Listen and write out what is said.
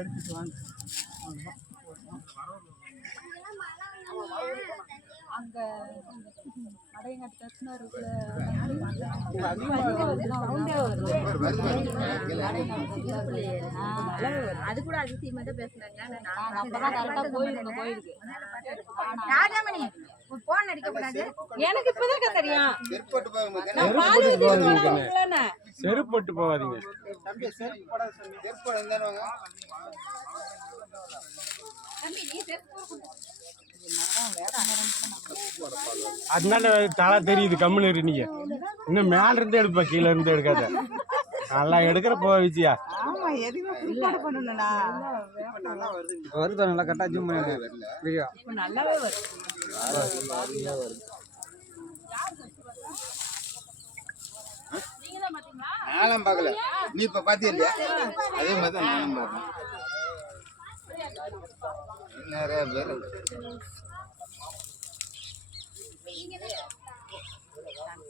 எடுத்துட்டு வாங்க. அங்க அது கூட அதிசயமா தான் பேசுனாங்க. கோயிலுக்கு ராஜாமணி போன் அடிக்க கூடாது. எனக்கு இப்பதான் தெரியும். செருப்பட்டு போவாதீங்க. அதனால தலை தெரியுது. கம்முன்னு நீங்க இன்னும் மேல இருந்து எடுப்பா, கீழே இருந்து எடுக்காத. நல்லா எடுக்கிற போவிச்சியா? வருது நல்லா கரெக்டா ஜூம் பண்ணி வீடியோ நல்லாவே வருது. நானும் பார்க்கல, நீ இப்ப பாத்தியா இல்லையா? அதே மாதிரி தான் நானும் பார்த்தேன். நிறைய பேர்